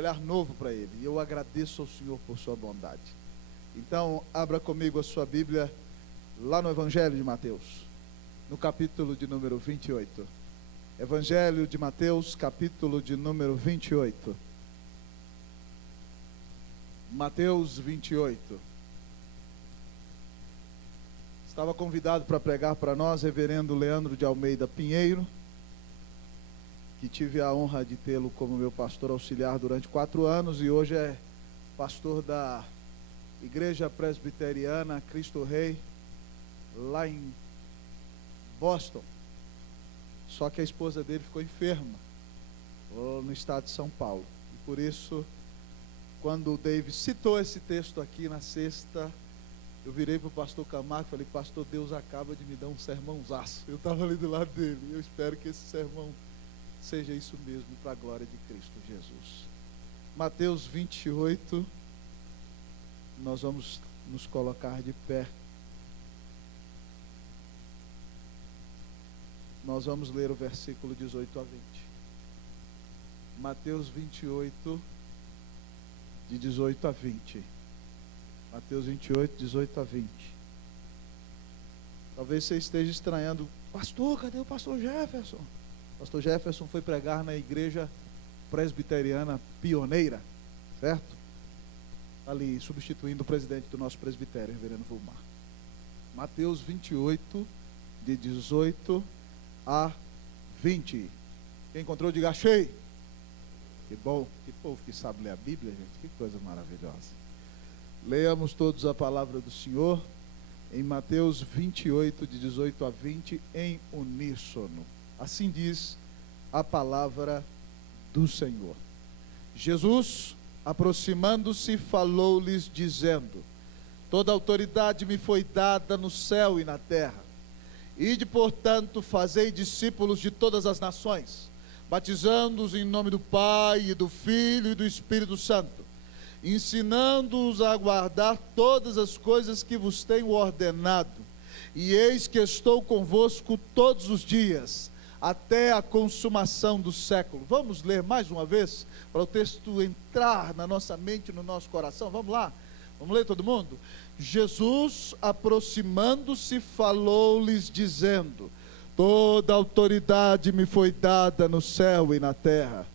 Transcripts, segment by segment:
olhar novo para Ele. E eu agradeço ao Senhor por sua bondade. Então, abra comigo a sua Bíblia lá no Evangelho de Mateus, no capítulo de número 28. Evangelho de Mateus, capítulo de número 28. Mateus 28. Estava convidado para pregar para nós reverendo Leandro de Almeida Pinheiro, que tive a honra de tê-lo como meu pastor auxiliar durante 4 anos, e hoje é pastor da Igreja Presbiteriana Cristo Rei, lá em Boston. Só que a esposa dele ficou enferma no estado de São Paulo, e por isso, quando o David citou esse texto aqui na sexta, eu virei para o pastor Camargo e falei: pastor, Deus acaba de me dar um sermãozaço. Eu estava ali do lado dele. Eu espero que esse sermão seja isso mesmo, para a glória de Cristo Jesus. Mateus 28, nós vamos nos colocar de pé. Nós vamos ler o versículo 18 a 20. Mateus 28, de 18 a 20. Mateus 28, 18 a 20. Talvez você esteja estranhando: pastor, cadê o pastor Jefferson? O pastor Jefferson foi pregar na Igreja Presbiteriana Pioneira, certo? Ali, substituindo o presidente do nosso presbitério, reverendo Vulmar. Mateus 28, de 18 a 20. Quem encontrou, diga: achei. Que bom, que povo que sabe ler a Bíblia, gente, que coisa maravilhosa. Leamos todos a palavra do Senhor em Mateus 28, de 18 a 20, em uníssono. Assim diz a palavra do Senhor. Jesus, aproximando-se, falou-lhes, dizendo: toda autoridade me foi dada no céu e na terra. Ide, portanto, fazei discípulos de todas as nações, batizando-os em nome do Pai, e do Filho e do Espírito Santo, ensinando-os a guardar todas as coisas que vos tenho ordenado, e eis que estou convosco todos os dias, até a consumação do século. Vamos ler mais uma vez, para o texto entrar na nossa mente, no nosso coração. Vamos lá? Vamos ler todo mundo? Jesus, aproximando-se, falou-lhes, dizendo: toda autoridade me foi dada no céu e na terra.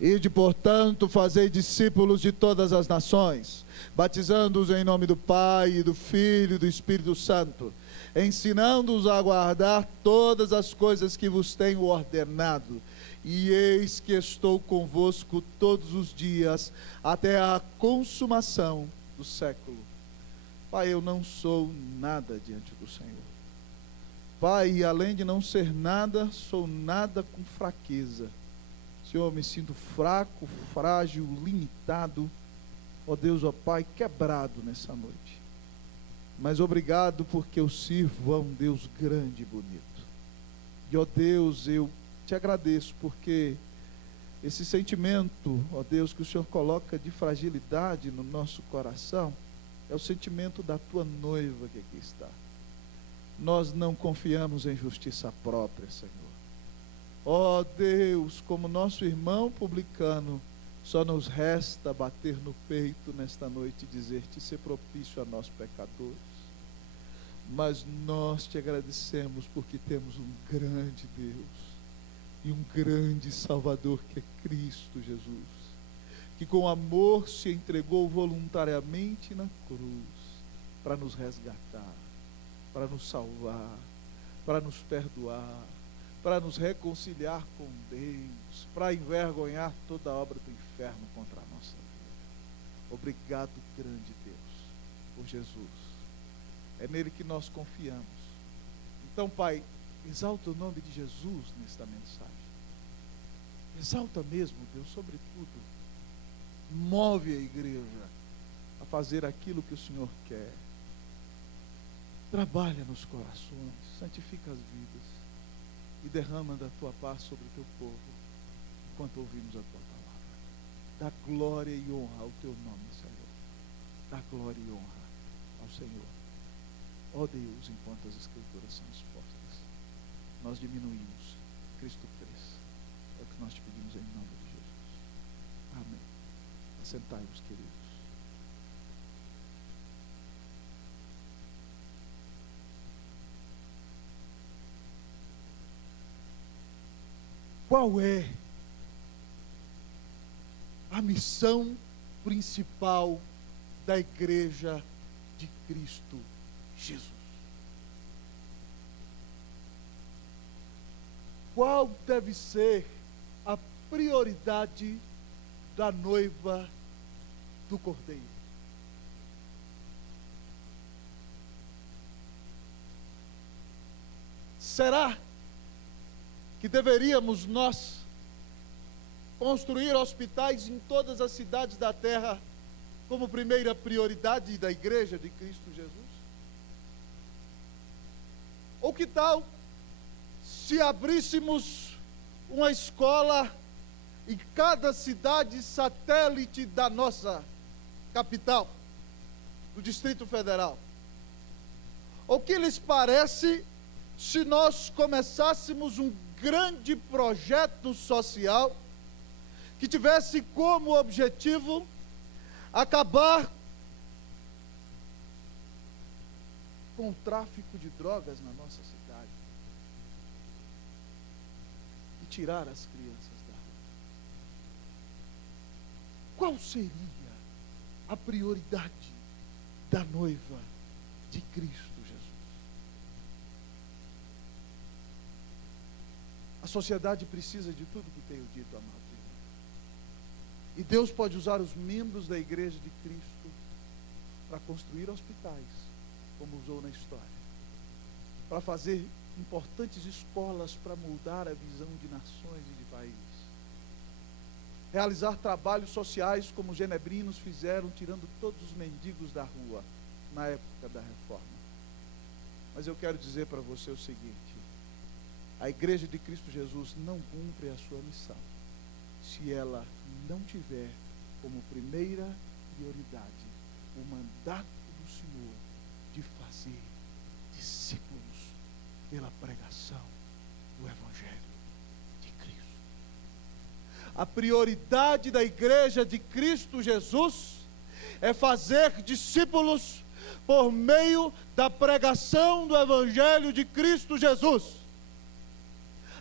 Ide, portanto, fazei discípulos de todas as nações, batizando-os em nome do Pai, e do Filho e do Espírito Santo, ensinando-os a guardar todas as coisas que vos tenho ordenado. E eis que estou convosco todos os dias, até a consumação do século. Pai, eu não sou nada diante do Senhor. Pai, e além de não ser nada, sou nada com fraqueza. Senhor, eu me sinto fraco, frágil, limitado, ó Deus, ó Pai, quebrado nessa noite. Mas obrigado, porque eu sirvo a um Deus grande e bonito. E ó Deus, eu te agradeço, porque esse sentimento, ó Deus, que o Senhor coloca de fragilidade no nosso coração, é o sentimento da tua noiva que aqui está. Nós não confiamos em justiça própria, Senhor. Ó Deus, como nosso irmão publicano, só nos resta bater no peito nesta noite e dizer-te: ser propício a nós pecadores. Mas nós te agradecemos porque temos um grande Deus e um grande Salvador, que é Cristo Jesus, que com amor se entregou voluntariamente na cruz para nos resgatar, para nos salvar, para nos perdoar, para nos reconciliar com Deus, para envergonhar toda a obra do inferno contra a nossa vida. Obrigado, grande Deus, por Jesus. É nele que nós confiamos. Então, Pai, exalta o nome de Jesus nesta mensagem. Exalta mesmo, Deus, sobretudo. Move a igreja a fazer aquilo que o Senhor quer. Trabalha nos corações, santifica as vidas e derrama da tua paz sobre o teu povo, enquanto ouvimos a tua palavra. Dá glória e honra ao teu nome, Senhor. Dá glória e honra ao Senhor. Ó Deus, enquanto as escrituras são expostas, nós diminuímos, Cristo cresce. É o que nós te pedimos em nome de Jesus. Amém. Assentai-vos, queridos. Qual é a missão principal da Igreja de Cristo Jesus? Qual deve ser a prioridade da noiva do Cordeiro? Será que deveríamos nós construir hospitais em todas as cidades da terra como primeira prioridade da Igreja de Cristo Jesus? Ou que tal se abríssemos uma escola em cada cidade satélite da nossa capital, do Distrito Federal? O que lhes parece se nós começássemos um grande projeto social que tivesse como objetivo acabar com o tráfico de drogas na nossa cidade e tirar as crianças da rua? Qual seria a prioridade da noiva de Cristo Jesus? A sociedade precisa de tudo que tenho dito, amados irmãos. E Deus pode usar os membros da Igreja de Cristo para construir hospitais, como usou na história, para fazer importantes escolas para moldar a visão de nações e de países, realizar trabalhos sociais como os genebrinos fizeram, tirando todos os mendigos da rua na época da Reforma. Mas eu quero dizer para você o seguinte: a Igreja de Cristo Jesus não cumpre a sua missão se ela não tiver como primeira prioridade o mandato do Senhor de fazer discípulos pela pregação do Evangelho de Cristo. A prioridade da Igreja de Cristo Jesus é fazer discípulos por meio da pregação do Evangelho de Cristo Jesus.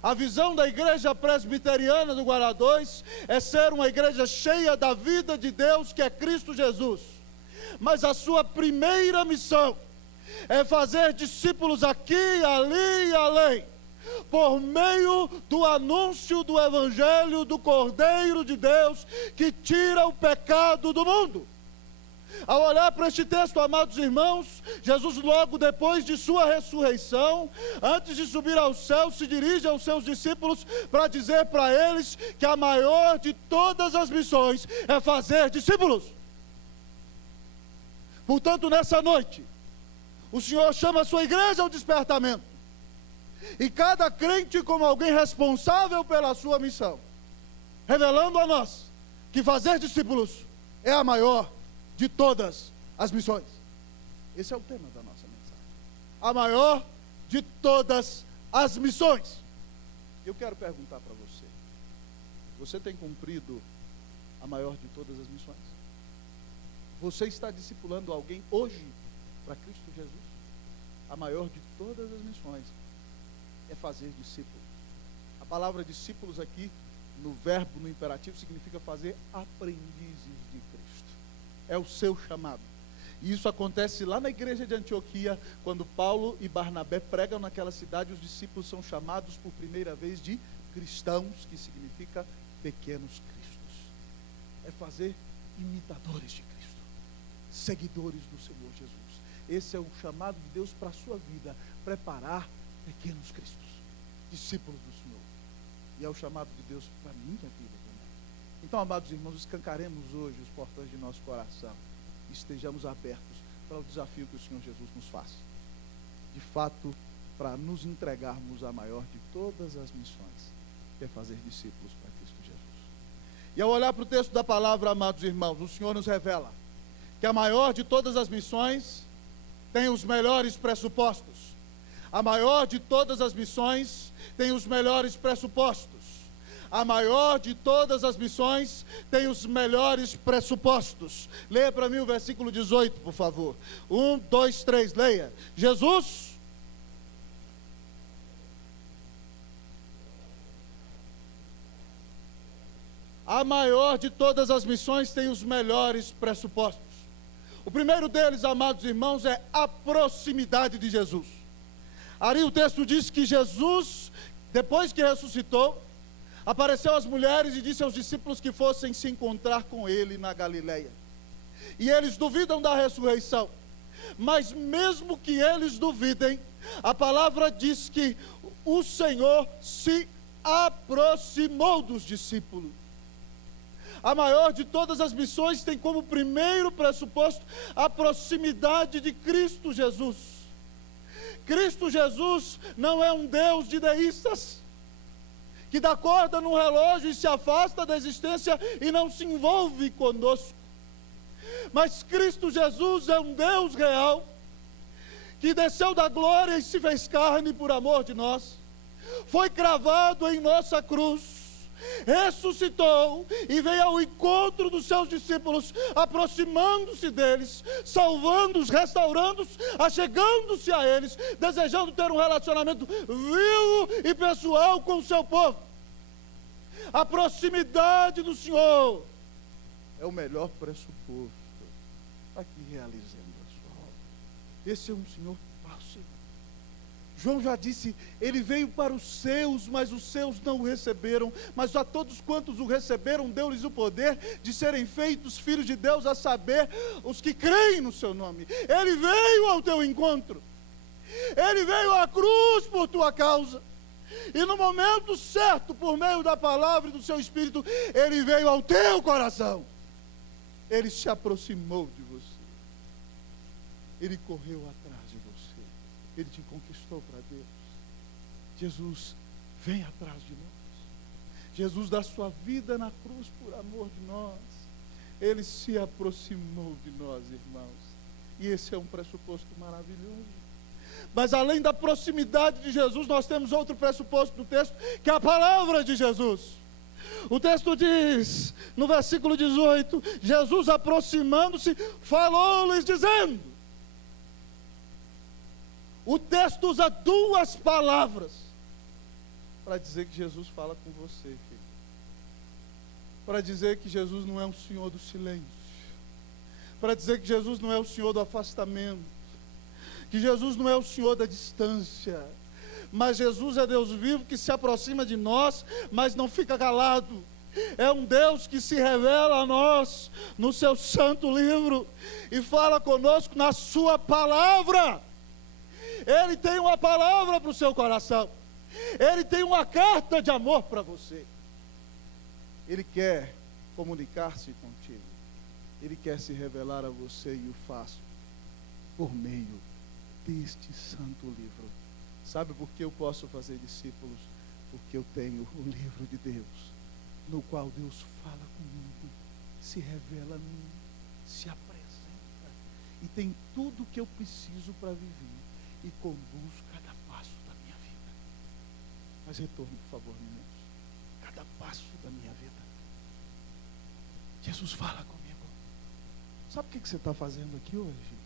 A visão da Igreja Presbiteriana do Guará 2 é ser uma igreja cheia da vida de Deus, que é Cristo Jesus. Mas a sua primeira missão é fazer discípulos aqui, ali e além, por meio do anúncio do Evangelho do Cordeiro de Deus, que tira o pecado do mundo. Ao olhar para este texto, amados irmãos, Jesus, logo depois de sua ressurreição, antes de subir ao céu, se dirige aos seus discípulos para dizer para eles que a maior de todas as missões é fazer discípulos. Portanto, nessa noite, o Senhor chama a sua igreja ao despertamento, e cada crente como alguém responsável pela sua missão, revelando a nós que fazer discípulos é a maior de todas as missões. Esse é o tema da nossa mensagem: a maior de todas as missões. Eu quero perguntar para você: você tem cumprido a maior de todas as missões? Você está discipulando alguém hoje para Cristo Jesus? A maior de todas as missões é fazer discípulos. A palavra discípulos aqui, no verbo, no imperativo, significa fazer aprendizes de Cristo. É o seu chamado. E isso acontece lá na igreja de Antioquia, quando Paulo e Barnabé pregam naquela cidade. Os discípulos são chamados por primeira vez de cristãos, que significa pequenos cristos. É fazer imitadores de Cristo, seguidores do Senhor Jesus. Esse é o chamado de Deus para a sua vida: preparar pequenos cristos, discípulos do Senhor. E é o chamado de Deus para a minha vida também. Então, amados irmãos, escancaremos hoje os portões de nosso coração e estejamos abertos para o desafio que o Senhor Jesus nos faz, de fato, para nos entregarmos à maior de todas as missões, que é fazer discípulos para Cristo Jesus. E ao olhar para o texto da palavra, amados irmãos, o Senhor nos revela que a maior de todas as missões tem os melhores pressupostos. A maior de todas as missões tem os melhores pressupostos. A maior de todas as missões tem os melhores pressupostos. Leia para mim o versículo 18, por favor. 1, 2, 3, leia. Jesus... A maior de todas as missões tem os melhores pressupostos. O primeiro deles, amados irmãos, é a proximidade de Jesus. Ali o texto diz que Jesus, depois que ressuscitou, apareceu às mulheres e disse aos discípulos que fossem se encontrar com ele na Galileia. E eles duvidam da ressurreição. Mas mesmo que eles duvidem, a palavra diz que o Senhor se aproximou dos discípulos. A maior de todas as missões tem como primeiro pressuposto a proximidade de Cristo Jesus. Cristo Jesus não é um Deus de deístas, que dá corda no relógio e se afasta da existência e não se envolve conosco. Mas Cristo Jesus é um Deus real, que desceu da glória e se fez carne por amor de nós, foi cravado em nossa cruz, ressuscitou e veio ao encontro dos seus discípulos, aproximando-se deles, salvando-os, restaurando-os, achegando-se a eles, desejando ter um relacionamento vivo e pessoal com o seu povo. A proximidade do Senhor é o melhor pressuposto para que realizemos a sua obra. Esse é um Senhor próximo. João já disse, ele veio para os seus, mas os seus não o receberam, mas a todos quantos o receberam, deu-lhes o poder de serem feitos filhos de Deus, a saber, os que creem no seu nome. Ele veio ao teu encontro, ele veio à cruz por tua causa, e no momento certo, por meio da palavra e do seu Espírito, ele veio ao teu coração, ele se aproximou de você, ele correu atrás de você, ele te conquistou para Deus. Jesus vem atrás de nós, Jesus dá sua vida na cruz por amor de nós, ele se aproximou de nós, irmãos, e esse é um pressuposto maravilhoso. Mas além da proximidade de Jesus, nós temos outro pressuposto do texto, que é a palavra de Jesus. O texto diz, no versículo 18, Jesus aproximando-se, falou-lhes dizendo. O texto usa duas palavras para dizer que Jesus fala com você, filho. Para dizer que Jesus não é um Senhor do silêncio. Para dizer que Jesus não é o Senhor do afastamento. Que Jesus não é o Senhor da distância, mas Jesus é Deus vivo que se aproxima de nós, mas não fica calado. É um Deus que se revela a nós no seu santo livro e fala conosco na sua palavra. Ele tem uma palavra para o seu coração, ele tem uma carta de amor para você. Ele quer comunicar-se contigo, ele quer se revelar a você e o faz por meio deste santo livro. Sabe por que eu posso fazer discípulos? Porque eu tenho o livro de Deus, no qual Deus fala comigo, se revela a mim, se apresenta, e tem tudo o que eu preciso para viver, e conduz cada passo da minha vida. Mas retorne, por favor, irmãos, cada passo da minha vida. Jesus fala comigo. Sabe o que você está fazendo aqui hoje?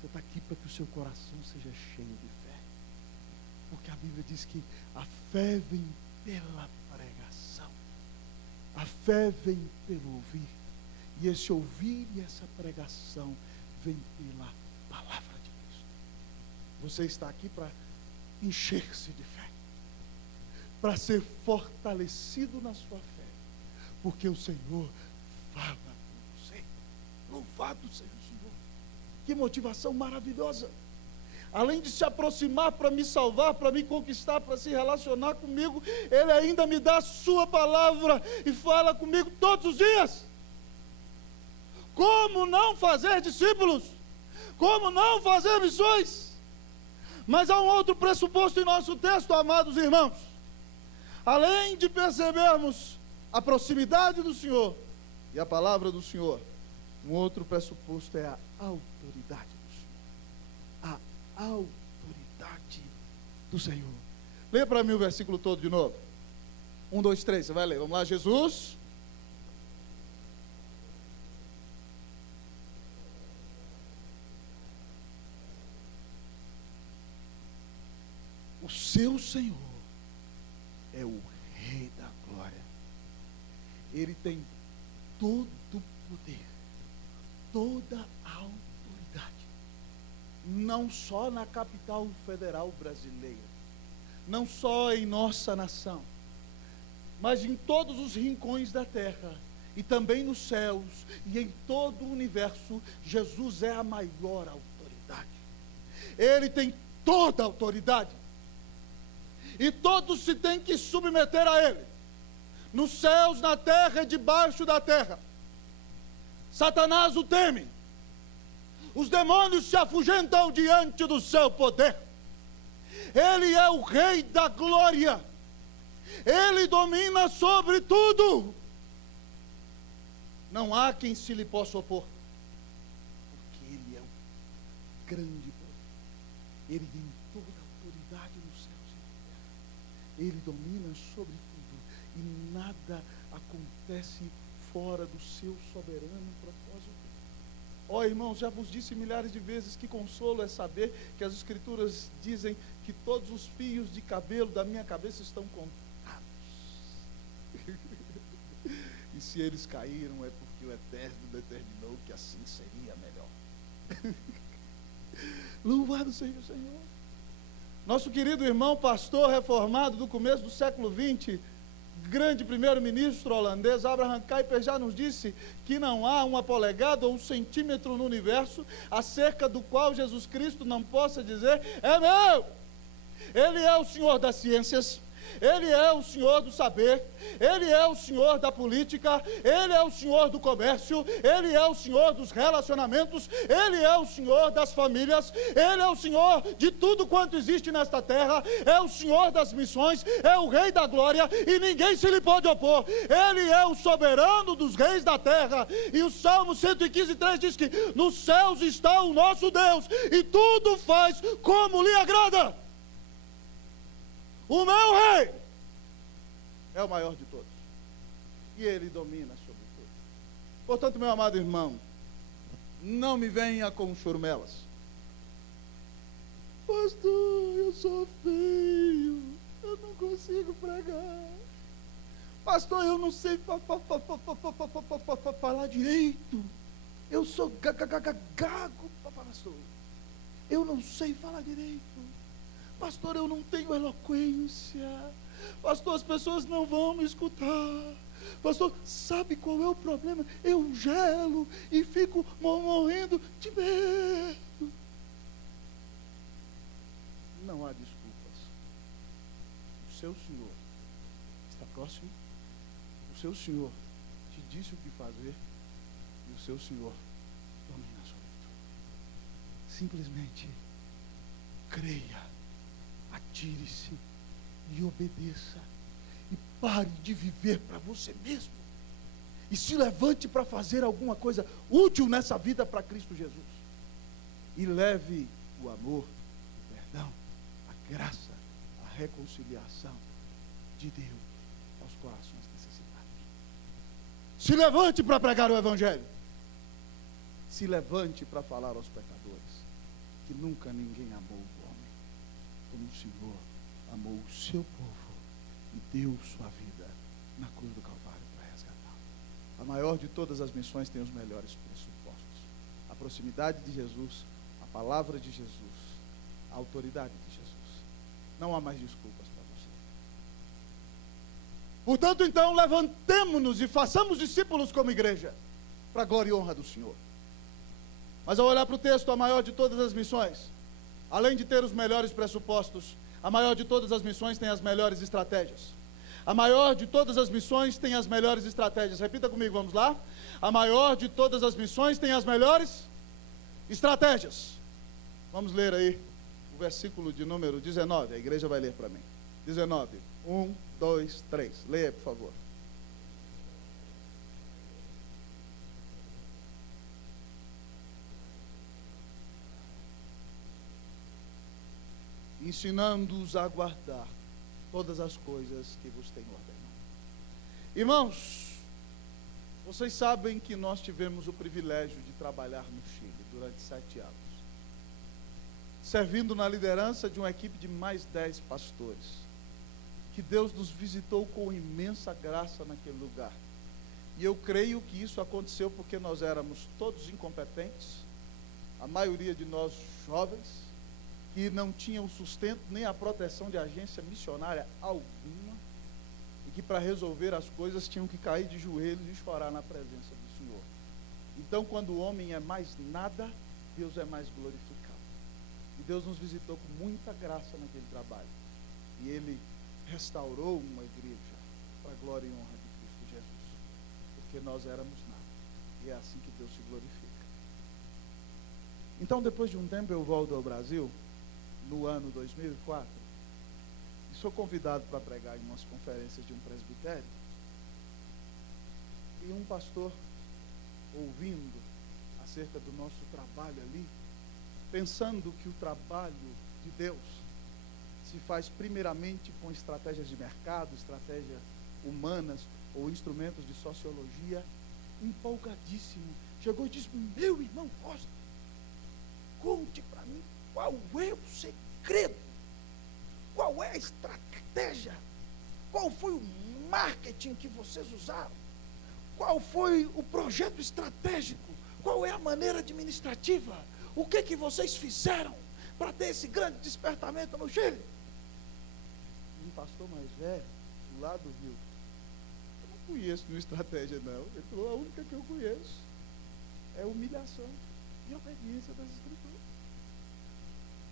Você está aqui para que o seu coração seja cheio de fé. Porque a Bíblia diz que a fé vem pela pregação. A fé vem pelo ouvir. E esse ouvir e essa pregação vem pela palavra de Cristo. Você está aqui para encher-se de fé. Para ser fortalecido na sua fé. Porque o Senhor fala com você. Louvado seja o Senhor. Que motivação maravilhosa. Além de se aproximar para me salvar, para me conquistar, para se relacionar comigo, Ele ainda me dá a sua palavra e fala comigo todos os dias. Como não fazer discípulos? Como não fazer missões? Mas há um outro pressuposto em nosso texto, amados irmãos. Além de percebermos a proximidade do Senhor e a palavra do Senhor, um outro pressuposto é a autoridade do Senhor. A autoridade do Senhor. Leia para mim o versículo todo de novo. Um, dois, três, você vai ler. Vamos lá, Jesus. O seu Senhor é o Rei da Glória. Ele tem todo o poder, toda a autoridade, não só na capital federal brasileira, não só em nossa nação, mas em todos os rincões da terra, e também nos céus, e em todo o universo. Jesus é a maior autoridade. Ele tem toda a autoridade. E todos se têm que submeter a Ele, nos céus, na terra e debaixo da terra. Satanás o teme, os demônios se afugentam diante do seu poder. Ele é o Rei da Glória, Ele domina sobre tudo. Não há quem se lhe possa opor, porque Ele é o grande poder. Ele tem toda a autoridade nos céus e na terra. Ele domina sobre tudo, e nada acontece fora do seu soberano propósito. Ó irmãos, já vos disse milhares de vezes que consolo é saber que as Escrituras dizem que todos os fios de cabelo da minha cabeça estão contados. E se eles caíram é porque o Eterno determinou que assim seria melhor. Louvado seja o Senhor. Nosso querido irmão pastor reformado do começo do século XX, grande primeiro-ministro holandês, Abraham Kuyper, já nos disse que não há uma polegada ou um centímetro no universo acerca do qual Jesus Cristo não possa dizer: é meu. Ele é o Senhor das ciências, Ele é o Senhor do saber, Ele é o Senhor da política, Ele é o Senhor do comércio, Ele é o Senhor dos relacionamentos, Ele é o Senhor das famílias, Ele é o Senhor de tudo quanto existe nesta terra, é o Senhor das missões, é o Rei da Glória, e ninguém se lhe pode opor. Ele é o soberano dos reis da terra, e o Salmo 115:3 diz que nos céus está o nosso Deus, e tudo faz como lhe agrada. O meu Rei é o maior de todos, e Ele domina sobre tudo. Portanto, meu amado irmão, não me venha com churumelas. Pastor, eu sou feio, eu não consigo pregar. Pastor, eu não sei falar direito, eu sou gago, pastor, eu não sei falar direito. Pastor, eu não tenho eloquência. Pastor, as pessoas não vão me escutar. Pastor, sabe qual é o problema? Eu gelo e fico morrendo de medo. Não há desculpas. O seu Senhor está próximo. O seu Senhor te disse o que fazer. E o seu Senhor domina sobre tudo. Simplesmente creia. Atire-se e obedeça, e pare de viver para você mesmo, e se levante para fazer alguma coisa útil nessa vida para Cristo Jesus, e leve o amor, o perdão, a graça, a reconciliação de Deus aos corações necessitados. Se levante para pregar o Evangelho, se levante para falar aos pecadores que nunca ninguém amou o homem como o Senhor amou o seu povo e deu sua vida na cruz do Calvário para resgatar. A maior de todas as missões tem os melhores pressupostos: a proximidade de Jesus, a palavra de Jesus, a autoridade de Jesus. Não há mais desculpas para você. Portanto, então, levantemo-nos e façamos discípulos como igreja, para a glória e honra do Senhor. Mas ao olhar para o texto, a maior de todas as missões, além de ter os melhores pressupostos, a maior de todas as missões tem as melhores estratégias. A maior de todas as missões tem as melhores estratégias. Repita comigo, vamos lá. A maior de todas as missões tem as melhores estratégias. Vamos ler aí o versículo de número 19. A igreja vai ler para mim. 19. 1, 2, 3. Leia, por favor. Ensinando-os a guardar todas as coisas que vos tenho ordenado. Irmãos, vocês sabem que nós tivemos o privilégio de trabalhar no Chile durante 7 anos, servindo na liderança de uma equipe de mais 10 pastores, que Deus nos visitou com imensa graça naquele lugar. E eu creio que isso aconteceu porque nós éramos todos incompetentes, a maioria de nós jovens, que não tinham sustento nem a proteção de agência missionária alguma, e que para resolver as coisas tinham que cair de joelhos e chorar na presença do Senhor. Então, quando o homem é mais nada, Deus é mais glorificado. E Deus nos visitou com muita graça naquele trabalho. E Ele restaurou uma igreja para a glória e honra de Cristo Jesus. Porque nós éramos nada. E é assim que Deus se glorifica. Então, depois de um tempo, eu volto ao Brasil, no ano 2004, e sou convidado para pregar em umas conferências de um presbitério. E um pastor, ouvindo acerca do nosso trabalho ali, pensando que o trabalho de Deus se faz primeiramente com estratégias de mercado, estratégias humanas ou instrumentos de sociologia, empolgadíssimo, chegou e disse: meu irmão Costa, conte para mim qual é o segredo, qual é a estratégia, qual foi o marketing que vocês usaram, qual foi o projeto estratégico, qual é a maneira administrativa, o que vocês fizeram para ter esse grande despertamento no Chile? Um pastor mais velho, lá do Rio: eu não conheço nenhuma estratégia não. Ele falou: a única que eu conheço é humilhação e obediência das Escrituras.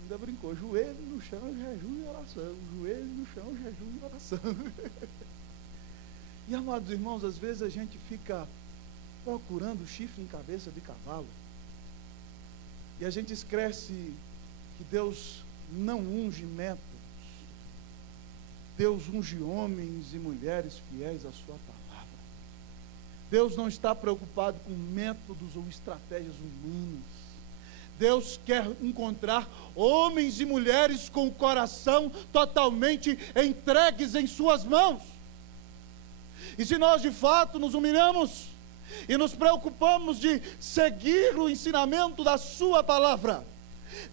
Ainda brincou: joelho no chão, jejum e oração. Joelho no chão, jejum e oração. E, amados irmãos, às vezes a gente fica procurando chifre em cabeça de cavalo. E a gente esquece que Deus não unge métodos. Deus unge homens e mulheres fiéis à sua palavra. Deus não está preocupado com métodos ou estratégias humanas. Deus quer encontrar homens e mulheres com o coração totalmente entregues em suas mãos. E se nós de fato nos humilhamos e nos preocupamos de seguir o ensinamento da sua palavra,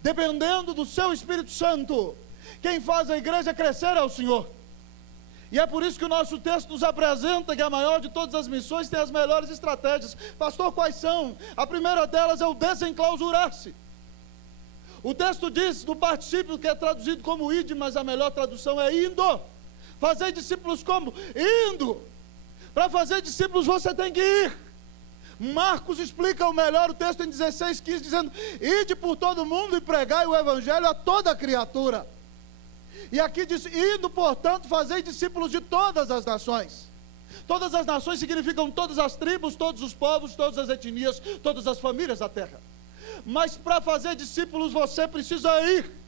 dependendo do seu Espírito Santo, quem faz a igreja crescer é o Senhor. E é por isso que o nosso texto nos apresenta que a maior de todas as missões tem as melhores estratégias. Pastor, quais são? A primeira delas é o desenclausurar-se. O texto diz no particípio, que é traduzido como ide, mas a melhor tradução é indo. Fazer discípulos como? Indo. Para fazer discípulos você tem que ir. Marcos explica o melhor o texto em 16:15, dizendo: ide por todo mundo e pregai o evangelho a toda criatura. E aqui diz: indo, portanto, fazei discípulos de todas as nações. Todas as nações significam todas as tribos, todos os povos, todas as etnias, todas as famílias da terra. Mas para fazer discípulos você precisa ir.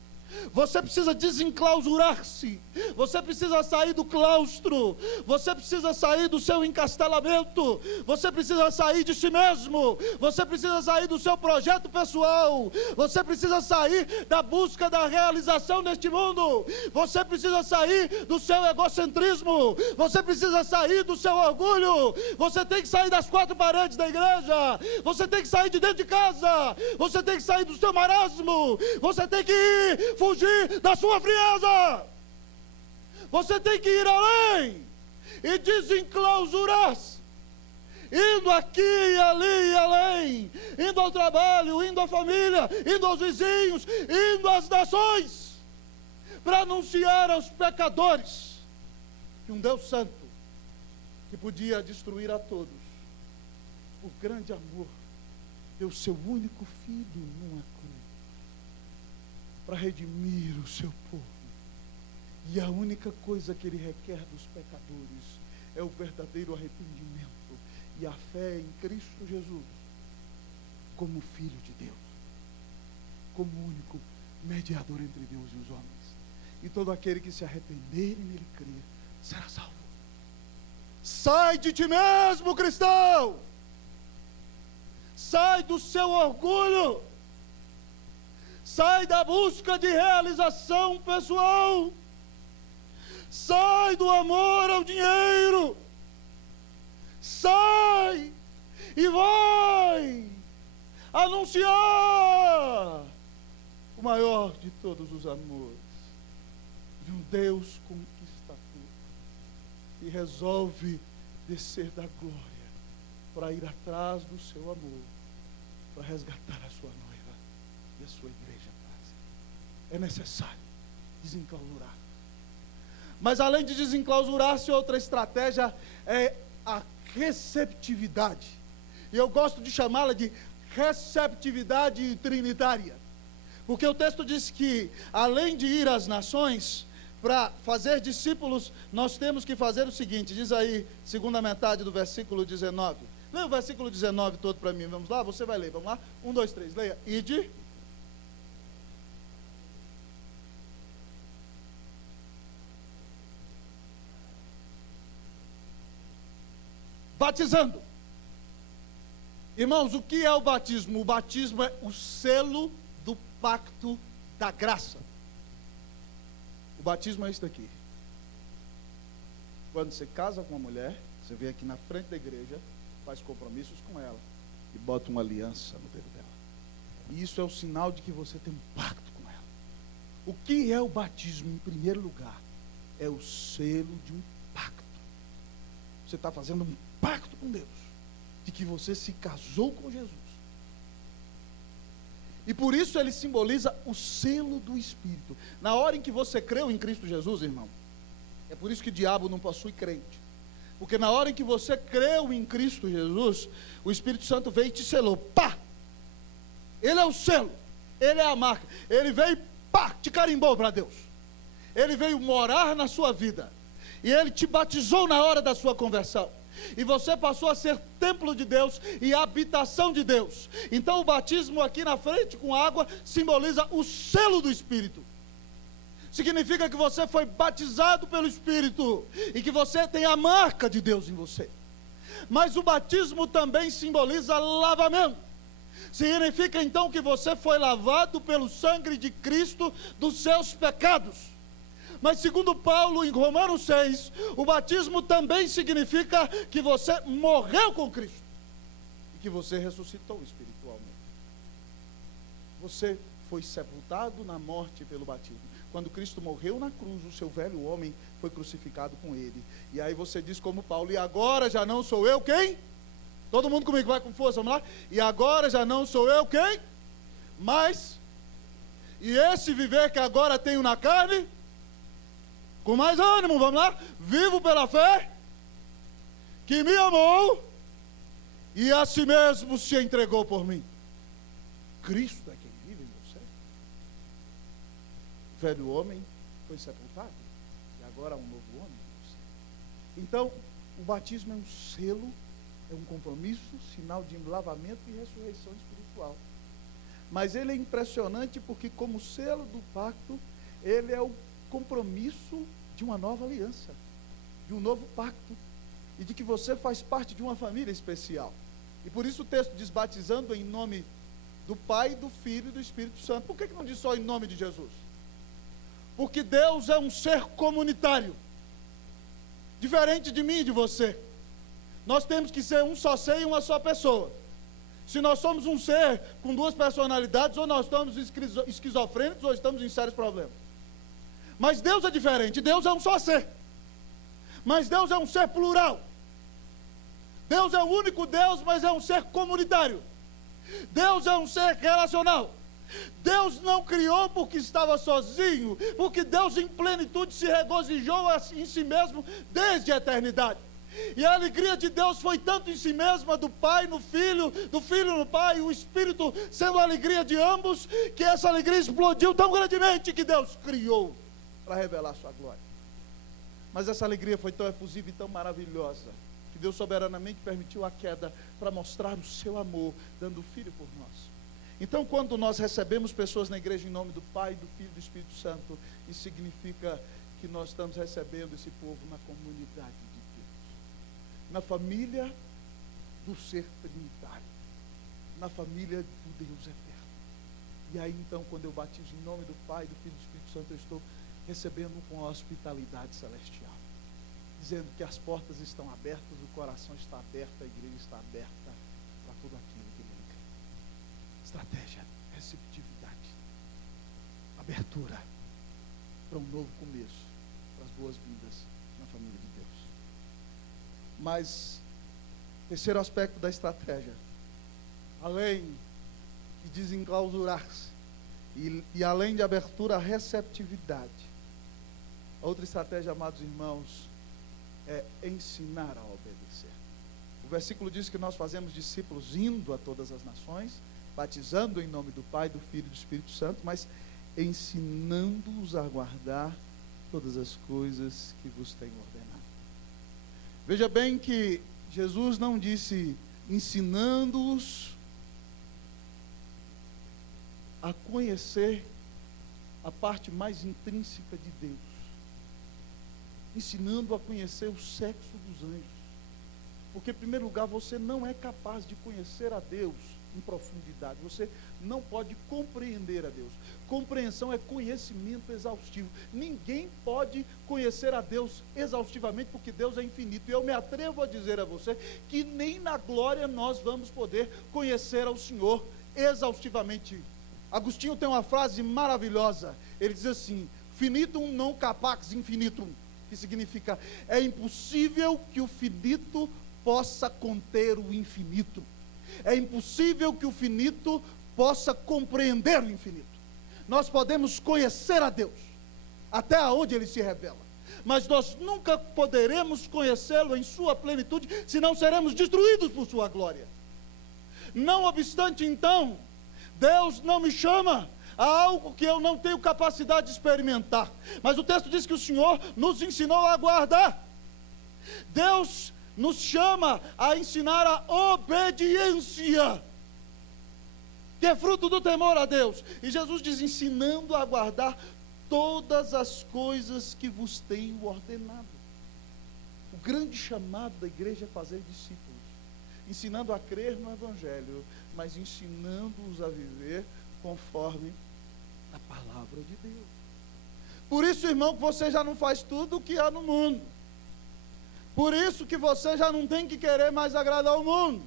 Você precisa desenclausurar-se. Você precisa sair do claustro. Você precisa sair do seu encastelamento. Você precisa sair de si mesmo. Você precisa sair do seu projeto pessoal. Você precisa sair da busca da realização neste mundo. Você precisa sair do seu egocentrismo. Você precisa sair do seu orgulho. Você tem que sair das 4 paredes da igreja. Você tem que sair de dentro de casa. Você tem que sair do seu marasmo. Você tem que ir fugir da sua frieza. Você tem que ir além e desenclausurar-se, indo aqui e ali e além, indo ao trabalho, indo à família, indo aos vizinhos, indo às nações, para anunciar aos pecadores que um Deus santo, que podia destruir a todos, por grande amor, deu seu único filho numa cruz para redimir o seu povo. E a única coisa que ele requer dos pecadores é o verdadeiro arrependimento e a fé em Cristo Jesus como Filho de Deus, como único mediador entre Deus e os homens. E todo aquele que se arrepender e nele crer será salvo. Sai de ti mesmo, cristão! Sai do seu orgulho! Sai da busca de realização pessoal. Sai do amor ao dinheiro. sai e vai anunciar o maior de todos os amores, de um Deus conquistador, e resolve descer da glória para ir atrás do seu amor, para resgatar a sua noiva e a sua igreja. É necessário desenclausurar. Mas além de desenclausurar-se, outra estratégia é a receptividade. E eu gosto de chamá-la de receptividade trinitária. Porque o texto diz que, além de ir às nações, para fazer discípulos, nós temos que fazer o seguinte, diz aí, segunda metade do versículo 19. Leia o versículo 19 todo para mim, vamos lá? Você vai ler, vamos lá? 1, 2, 3, leia. Ide. Batizando. Irmãos, o que é o batismo? O batismo é o selo do pacto da graça. O batismo é isso daqui. Quando você casa com uma mulher, você vem aqui na frente da igreja, faz compromissos com ela e bota uma aliança no dedo dela. E isso é o sinal de que você tem um pacto com ela. O que é o batismo, em primeiro lugar? É o selo de um pacto. Você está fazendo um pacto com Deus, de que você se casou com Jesus. E por isso ele simboliza o selo do Espírito. Na hora em que você creu em Cristo Jesus, irmão, é por isso que o diabo não possui crente. Porque na hora em que você creu em Cristo Jesus, o Espírito Santo veio e te selou. Pá! Ele é o selo, ele é a marca. Ele veio, pá, te carimbou para Deus. Ele veio morar na sua vida. E ele te batizou na hora da sua conversão. E você passou a ser templo de Deus e habitação de Deus. Então o batismo aqui na frente com água simboliza o selo do Espírito. Significa que você foi batizado pelo Espírito e que você tem a marca de Deus em você. Mas o batismo também simboliza lavamento. Significa então que você foi lavado pelo sangue de Cristo dos seus pecados. Mas segundo Paulo, em Romanos 6, o batismo também significa que você morreu com Cristo e que você ressuscitou espiritualmente. Você foi sepultado na morte pelo batismo. Quando Cristo morreu na cruz, o seu velho homem foi crucificado com ele. E aí você diz como Paulo, e agora já não sou eu quem? Todo mundo comigo, vai com força, vamos lá? E agora já não sou eu quem? Mas, e esse viver que agora tenho na carne, com mais ânimo, vamos lá? Vivo pela fé, que me amou e a si mesmo se entregou por mim. Cristo é quem vive em você. O velho homem foi sepultado e agora há um novo homem em você. Então, o batismo é um selo, é um compromisso, sinal de lavamento e ressurreição espiritual. Mas ele é impressionante porque, como selo do pacto, ele é o compromisso de uma nova aliança, de um novo pacto, e de que você faz parte de uma família especial. E por isso o texto diz batizando em nome do Pai, do Filho e do Espírito Santo. Por que não diz só em nome de Jesus? Porque Deus é um ser comunitário, diferente de mim e de você. Nós temos que ser um só ser e uma só pessoa. Se nós somos um ser com duas personalidades, ou nós estamos esquizofrênicos, ou estamos em sérios problemas. Mas Deus é diferente, Deus é um só ser. Mas Deus é um ser plural. Deus é o único Deus, mas é um ser comunitário. Deus é um ser relacional. Deus não criou porque estava sozinho, porque Deus em plenitude se regozijou em si mesmo desde a eternidade. E a alegria de Deus foi tanto em si mesma, do Pai no Filho, do Filho no Pai, e o Espírito sendo a alegria de ambos, que essa alegria explodiu tão grandemente que Deus criou para revelar sua glória. Mas essa alegria foi tão efusiva e tão maravilhosa que Deus soberanamente permitiu a queda para mostrar o seu amor, dando o Filho por nós. Então, quando nós recebemos pessoas na igreja em nome do Pai, do Filho e do Espírito Santo, isso significa que nós estamos recebendo esse povo na comunidade de Deus, na família do ser trinitário, na família do Deus eterno. E aí então, quando eu batizo em nome do Pai, do Filho e do Espírito Santo, eu estou recebendo com a hospitalidade celestial. dizendo que as portas estão abertas, o coração está aberto, a igreja está aberta para tudo aquilo que ele quer. Estratégia, receptividade, abertura para um novo começo, para as boas-vindas na família de Deus. Mas, terceiro aspecto da estratégia, além de desenclausurar-se e além de abertura, a receptividade. A outra estratégia, amados irmãos, é ensinar a obedecer. O versículo diz que nós fazemos discípulos indo a todas as nações, batizando em nome do Pai, do Filho e do Espírito Santo, mas ensinando-os a guardar todas as coisas que vos tenho ordenado. Veja bem que Jesus não disse ensinando-os a conhecer a parte mais intrínseca de Deus, ensinando a conhecer o sexo dos anjos, porque em primeiro lugar você não é capaz de conhecer a Deus em profundidade, você não pode compreender a Deus. Compreensão é conhecimento exaustivo. Ninguém pode conhecer a Deus exaustivamente, porque Deus é infinito, e eu me atrevo a dizer a você que nem na glória nós vamos poder conhecer ao Senhor exaustivamente. Agostinho tem uma frase maravilhosa, ele diz assim: finitum non capax infinitum, que significa, é impossível que o finito possa conter o infinito, é impossível que o finito possa compreender o infinito. Nós podemos conhecer a Deus, até onde Ele se revela, mas nós nunca poderemos conhecê-lo em sua plenitude, senão seremos destruídos por sua glória. Não obstante, então, Deus não me chama a algo que eu não tenho capacidade de experimentar, mas o texto diz que o Senhor nos ensinou a guardar. Deus nos chama a ensinar a obediência, que é fruto do temor a Deus, e Jesus diz, ensinando a guardar todas as coisas que vos tenho ordenado. O grande chamado da igreja é fazer discípulos, ensinando a crer no Evangelho, mas ensinando-os a viver conforme a palavra de Deus. Por isso, irmão, que você já não faz tudo o que há no mundo. Por isso que você já não tem que querer mais agradar o mundo.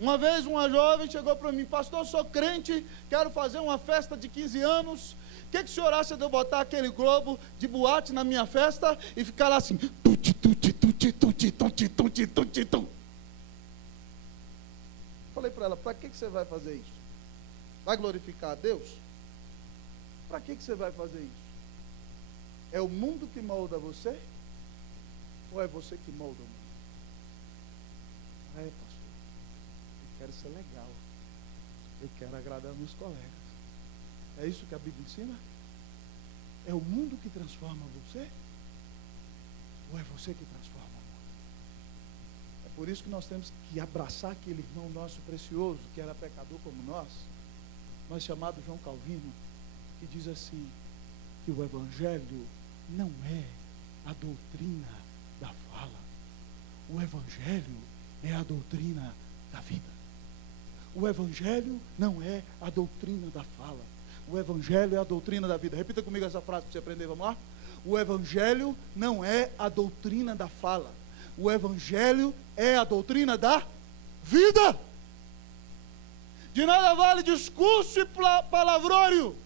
Uma vez uma jovem chegou para mim: pastor, eu sou crente, quero fazer uma festa de 15 anos. O que o senhor acha de eu botar aquele globo de boate na minha festa e ficar lá assim, tuti, tuti, tuti, tuti, tuti, tuti, tuti, tuti. Falei para ela: para que você vai fazer isso? Vai glorificar a Deus? Para que você vai fazer isso? É o mundo que molda você? Ou é você que molda o mundo? Ah, é, pastor, eu quero ser legal, eu quero agradar meus colegas. É isso que a Bíblia ensina? É o mundo que transforma você? Ou é você que transforma o mundo? É por isso que nós temos que abraçar aquele irmão nosso precioso, que era pecador como nós chamado João Calvino, que diz assim, que o Evangelho não é a doutrina da fala, o Evangelho é a doutrina da vida. O Evangelho não é a doutrina da fala, o Evangelho é a doutrina da vida. Repita comigo essa frase para você aprender, vamos lá? O Evangelho não é a doutrina da fala, o Evangelho é a doutrina da vida. De nada vale discurso e palavrório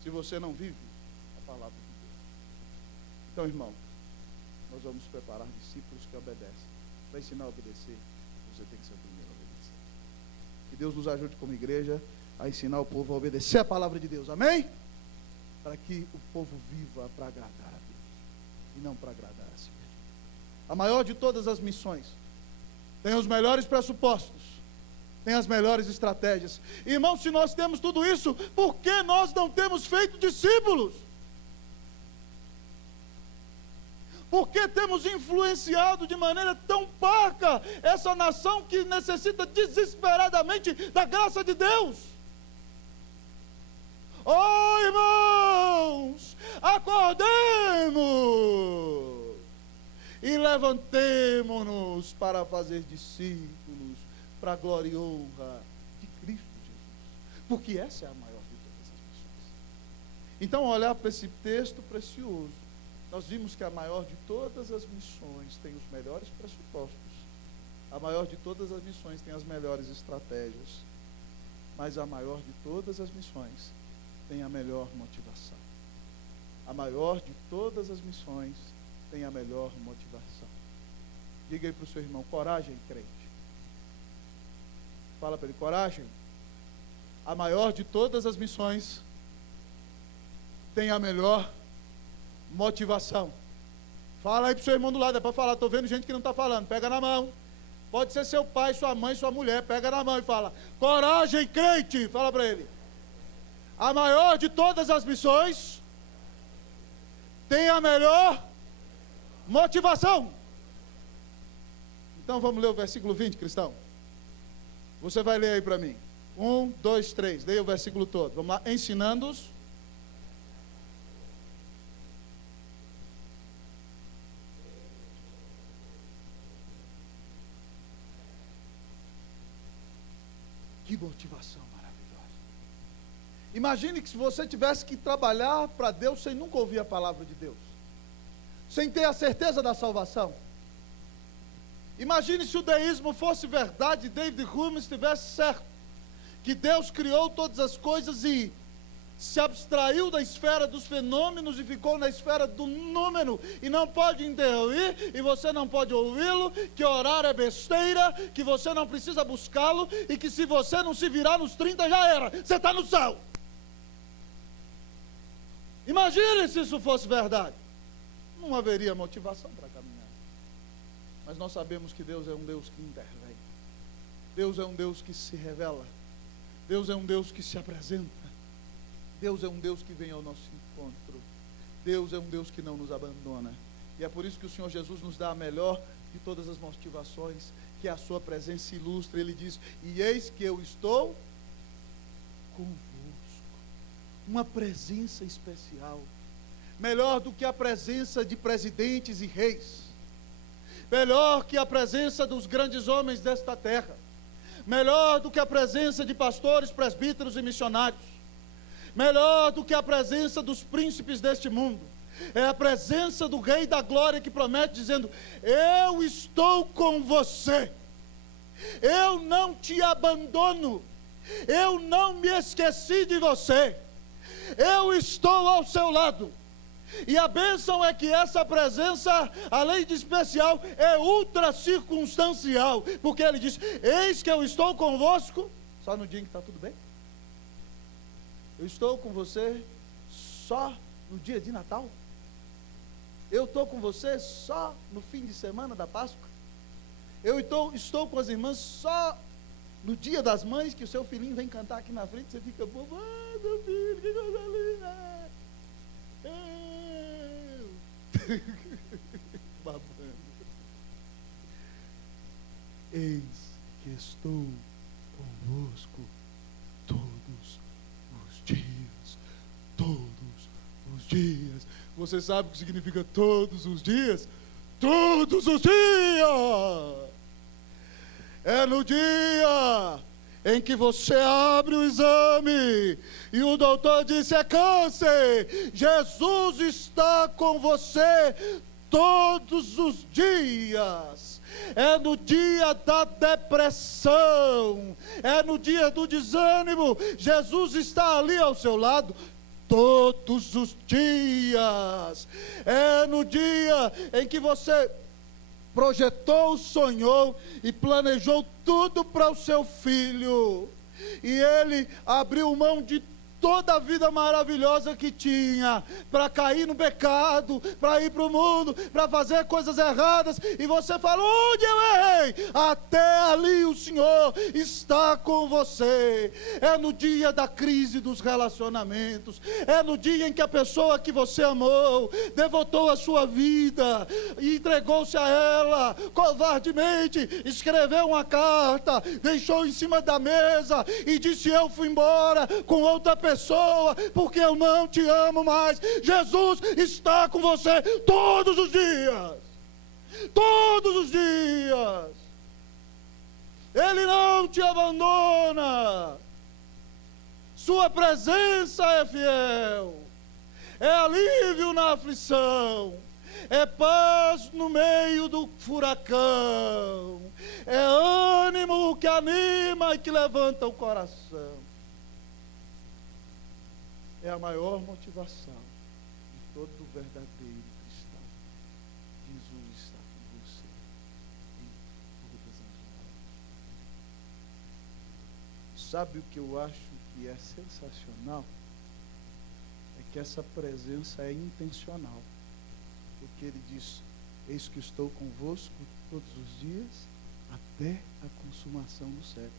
se você não vive a palavra de Deus. Então, irmão, nós vamos preparar discípulos que obedecem. Para ensinar a obedecer, você tem que ser o primeiro a obedecer. Que Deus nos ajude como igreja a ensinar o povo a obedecer a palavra de Deus, amém? Para que o povo viva para agradar a Deus e não para agradar a si mesmo. A maior de todas as missões tem os melhores pressupostos, tem as melhores estratégias. Irmão, se nós temos tudo isso, por que nós não temos feito discípulos? Por que temos influenciado de maneira tão parca essa nação que necessita desesperadamente da graça de Deus? Oh, irmãos, acordemos e levantemo-nos para fazer discípulos, para a glória e honra de Cristo Jesus, porque essa é a maior de todas as missões. Então, olhar para esse texto precioso, nós vimos que a maior de todas as missões tem os melhores pressupostos. A maior de todas as missões tem as melhores estratégias. Mas a maior de todas as missões tem a melhor motivação. A maior de todas as missões tem a melhor motivação. Diga aí para o seu irmão: coragem, crente. Fala para ele: coragem. A maior de todas as missões tem a melhor motivação. Fala aí para o seu irmão do lado, é para falar. Estou vendo gente que não está falando. Pega na mão. Pode ser seu pai, sua mãe, sua mulher. Pega na mão e fala: coragem, crente. Fala para ele: a maior de todas as missões tem a melhor motivação. Então vamos ler o versículo 20, cristão. Você vai ler aí para mim. 1, 2, 3. Leia o versículo todo. Vamos lá. Ensinando-os. Que motivação maravilhosa. Imagine que se você tivesse que trabalhar para Deus sem nunca ouvir a palavra de Deus, sem ter a certeza da salvação. Imagine se o deísmo fosse verdade e David Hume estivesse certo, que Deus criou todas as coisas e se abstraiu da esfera dos fenômenos e ficou na esfera do número, e não pode intervir, e você não pode ouvi-lo, que orar é besteira, que você não precisa buscá-lo, e que se você não se virar nos 30 já era, você está no céu. Imagine se isso fosse verdade. Não haveria motivação para caminhar. Mas nós sabemos que Deus é um Deus que intervém. Deus é um Deus que se revela. Deus é um Deus que se apresenta. Deus é um Deus que vem ao nosso encontro. Deus é um Deus que não nos abandona. E é por isso que o Senhor Jesus nos dá a melhor de todas as motivações, que é a sua presença ilustre. Ele diz: e eis que eu estou convosco. Uma presença especial. Melhor do que a presença de presidentes e reis. Melhor que a presença dos grandes homens desta terra. Melhor do que a presença de pastores, presbíteros e missionários. Melhor do que a presença dos príncipes deste mundo. É a presença do Rei da Glória que promete, dizendo: eu estou com você. Eu não te abandono. Eu não me esqueci de você. Eu estou ao seu lado. E a bênção é que essa presença, além de especial, é ultra circunstancial. Porque ele diz: eis que eu estou convosco. Só no dia em que está tudo bem? Eu estou com você só no dia de Natal? Eu estou com você só no fim de semana da Páscoa? Eu estou com as irmãs só no dia das mães, que o seu filhinho vem cantar aqui na frente, você fica bobo: ah, meu filho, que coisa linda. Babando. Eis que estou convosco todos os dias. Todos os dias. Você sabe o que significa todos os dias? Todos os dias. É no dia em que você abre o exame e o doutor disse: é câncer. Jesus está com você todos os dias. É no dia da depressão, é no dia do desânimo, Jesus está ali ao seu lado todos os dias. É no dia em que você projetou, sonhou e planejou tudo para o seu filho, e ele abriu mão de toda a vida maravilhosa que tinha, para cair no pecado, para ir para o mundo, para fazer coisas erradas, e você fala: onde eu errei? Até ali o Senhor está com você. É no dia da crise dos relacionamentos, é no dia em que a pessoa que você amou, devotou a sua vida, e entregou-se a ela, covardemente, escreveu uma carta, deixou em cima da mesa, e disse: eu fui embora com outra pessoa, porque eu não te amo mais. Jesus está com você todos os dias. Todos os dias. Ele não te abandona. Sua presença é fiel. é alívio na aflição, é paz no meio do furacão, é ânimo que anima e que levanta o coração. É a maior motivação de todo verdadeiro cristão. Jesus está com você em todas as horas. Sabe o que eu acho que é sensacional? É que essa presença é intencional. Porque ele diz: eis que estou convosco todos os dias, até a consumação dos séculos.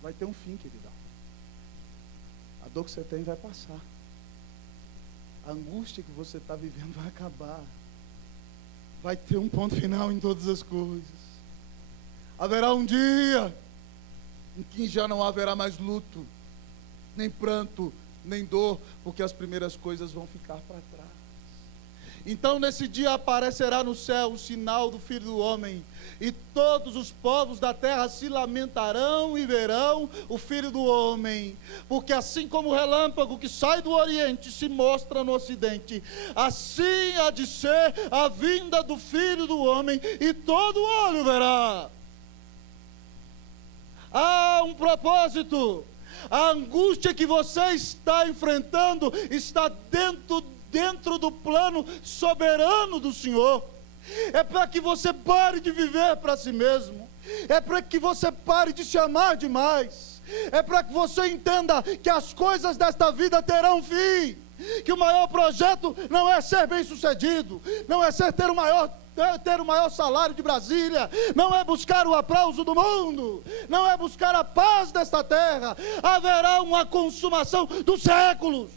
Vai ter um fim, queridão. A dor que você tem vai passar. A angústia que você está vivendo vai acabar. Vai ter um ponto final em todas as coisas. Haverá um dia em que já não haverá mais luto, nem pranto, nem dor, porque as primeiras coisas vão ficar para trás. Então nesse dia aparecerá no céu o sinal do Filho do Homem, e todos os povos da terra se lamentarão e verão o Filho do Homem, porque assim como o relâmpago que sai do Oriente se mostra no Ocidente, assim há de ser a vinda do Filho do Homem, e todo olho verá. Há um propósito. A angústia que você está enfrentando está dentro do plano soberano do Senhor. É para que você pare de viver para si mesmo. É para que você pare de se amar demais. É para que você entenda que as coisas desta vida terão fim. Que o maior projeto não é ser bem sucedido, não é ser ter o maior salário de Brasília, não é buscar o aplauso do mundo, não é buscar a paz desta terra. Haverá uma consumação dos séculos.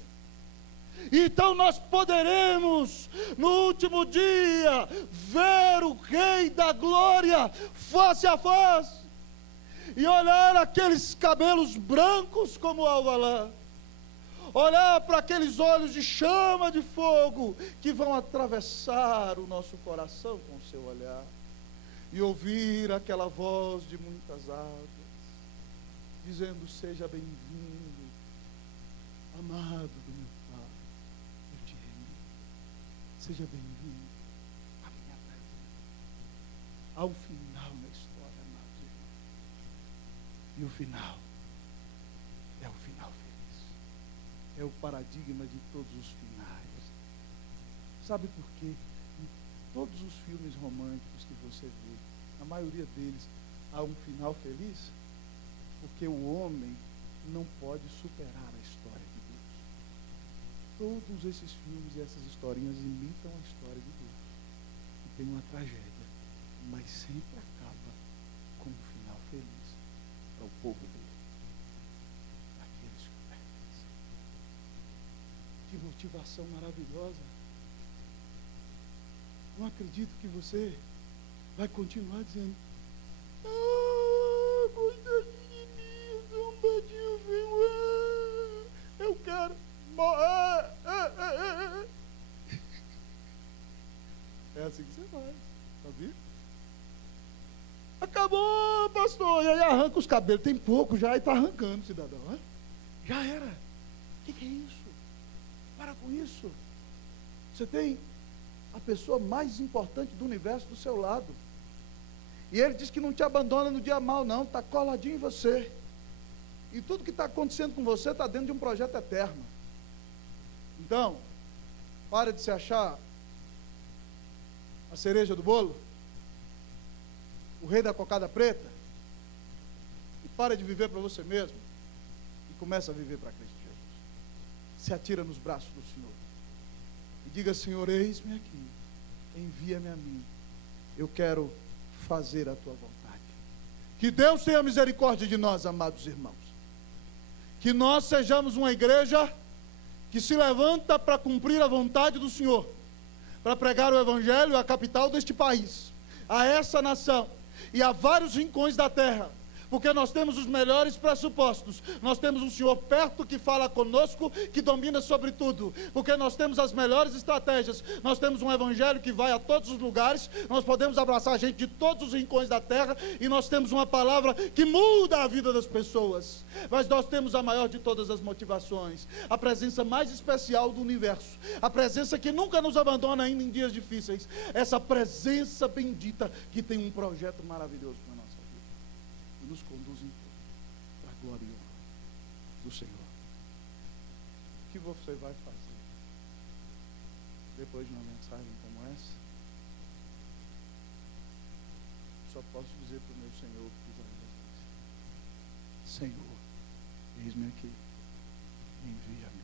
Então nós poderemos, no último dia, ver o Rei da Glória face a face, e olhar aqueles cabelos brancos como alvalã, olhar para aqueles olhos de chama de fogo que vão atravessar o nosso coração com o seu olhar, e ouvir aquela voz de muitas águas dizendo: seja bem-vindo, amado do meu Pai, eu te remi, seja bem-vindo à minha presença. Há um final na história, amados irmãos, e o final é o final feliz, é o paradigma de todos os finais. Sabe por quê? Em todos os filmes românticos que você vê, a maioria deles, há um final feliz, porque o homem não pode superar a história de Deus. Todos esses filmes e essas historinhas imitam a história de Deus, e tem uma tragédia, mas sempre acaba com um final feliz para o povo dele, para aqueles que pertencem. Que motivação maravilhosa! Não acredito que você vai continuar dizendo: coitadinho de mim, zombadinho, viu? Eu quero morrer. É assim que você faz, sabia? Acabou, pastor, e aí arranca os cabelos, tem pouco já, e está arrancando, cidadão, né? Já era. O que é isso? Para com isso. Você tem a pessoa mais importante do universo do seu lado, e ele diz que não te abandona no dia mau, não, está coladinho em você, e tudo que está acontecendo com você está dentro de um projeto eterno. Então, para de se achar a cereja do bolo, o rei da cocada preta, e para de viver para você mesmo, e começa a viver para Cristo Jesus. Se atira nos braços do Senhor, e diga: Senhor, eis-me aqui, envia-me a mim, eu quero fazer a tua vontade. Que Deus tenha misericórdia de nós, amados irmãos, que nós sejamos uma igreja que se levanta para cumprir a vontade do Senhor, para pregar o Evangelho à capital deste país, a essa nação e a vários rincões da terra, porque nós temos os melhores pressupostos, nós temos um Senhor perto que fala conosco, que domina sobre tudo, porque nós temos as melhores estratégias, nós temos um evangelho que vai a todos os lugares, nós podemos abraçar gente de todos os rincões da terra, e nós temos uma palavra que muda a vida das pessoas. Mas nós temos a maior de todas as motivações, a presença mais especial do universo, a presença que nunca nos abandona ainda em dias difíceis, essa presença bendita que tem um projeto maravilhoso para a nossa vida e nos conduz em tudo para a glória e honra do Senhor. O que você vai fazer depois de uma mensagem como essa? Só posso dizer para o meu Senhor que vai: Senhor, eis-me aqui, envia-me.